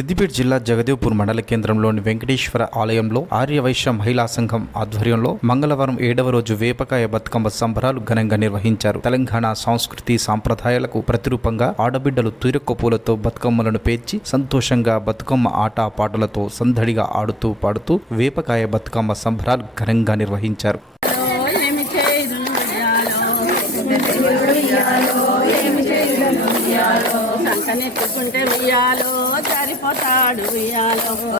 సిద్దిపేట జిల్లా జగదేవ్పూర్ మండల కేంద్రంలోని వెంకటేశ్వర ఆలయంలో ఆర్యవైశ్య మహిళా సంఘం ఆధ్వర్యంలో మంగళవారం ఏడవ రోజు వేపకాయ బతుకమ్మ సంబరాలు ఘనంగా నిర్వహించారు. తెలంగాణ సంస్కృతి సాంప్రదాయాలకు ప్రతిరూపంగా ఆడబిడ్డలు తూరెక్క పూలతో బతుకమ్మలను పేర్చి సంతోషంగా బతుకమ్మ ఆట పాటలతో సందడిగా ఆడుతూ పాడుతూ వేపకాయ బతుకమ్మ సంబరాలు ఘనంగా నిర్వహించారు. సంకనెత్తుకుంటే ఉయ్యాలో జారిపోతాడు ఉయ్యాలో.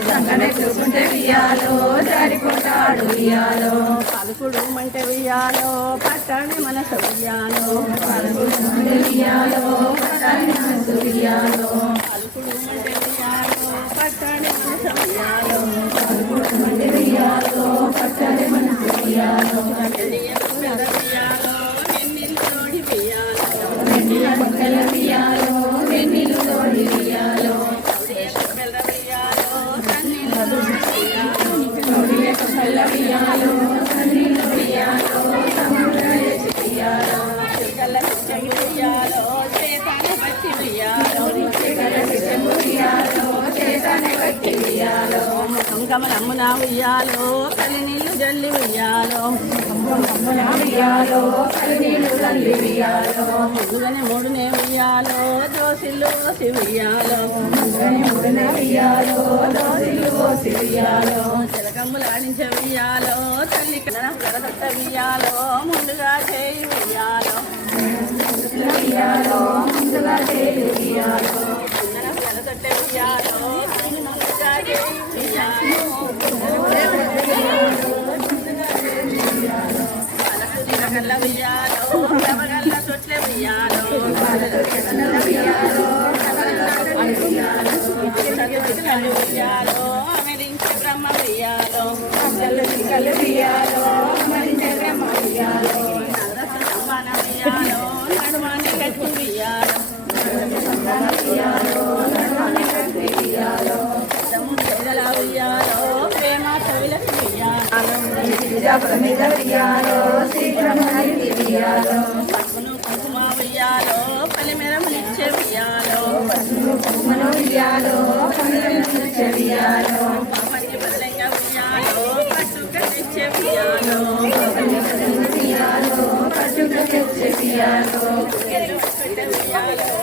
సంకనెత్తుకుంటే ఉయ్యాలో జారిపోతాడు ఉయ్యాలో. పలుకుడు మంటే ఉయ్యాలో పట్టణి మనసు ఉయ్యాలో. ఉయ్యాలో పట్టాన్ని మనసు ఉయ్యాలో. పలుకుడు మంటే ఉయ్యాలో పట్టణి మనసు ఉయ్యాలో. ఉయ్యాలో పట్టాన్ని మనసు ఉయ్యాలో. కమలమ్మున ఉయ్యాలో కలి నీళ్ళు జల్లి ఉయ్యాలో అమ్మున ఉయ్యాలో కన్నీళ్ళు తల్లి ఉయ్యాలో మూడనే మూడునే ఉయ్యాలో దోసిల్లు దోసి ఉయ్యాలో ముడిన ఉయ్యాలో ఉయ్యాలో ఉయ్యాలో తల్లి కడదొట్ట ఉయ్యాలో ముందుగా చేయి ఉయ్యాలో ముందుగా చేయి కల్ల ఉయ్యాలో కవగల్ల చొట్లే ఉయ్యాలో కళ్ళు ఉయ్యాలో అమెరించే బ్రహ్మ ఉయ్యాలో కళ్ళు కళ్ళు ఉయ్యాలో బ్రహ్మ ఉయ్యాలో సమ్మాన ఉయ్యాలో నడుమాన్ని ఉయ్యాలో పలిమెరములిచ్చే ఉయ్యాలో మన ఉయ్యాలో చెయ్యాలో బదులంగా ఉయ్యాలో పట్టుక తెచ్చే ఉయ్యాలో ఉయ్యాలో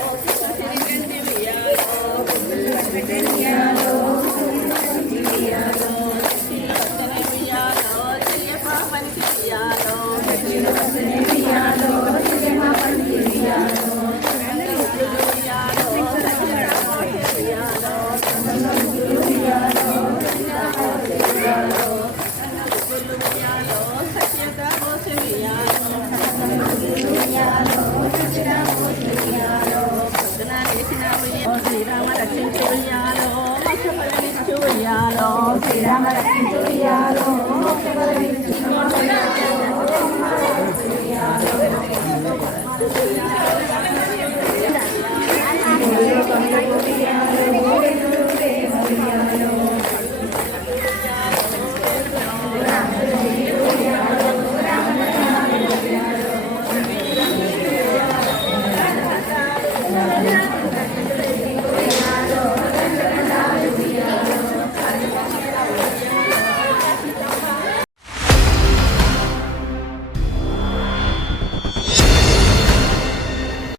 ఉయ్యాలో శ్రీరామ రక్షించు ఉయ్యాలో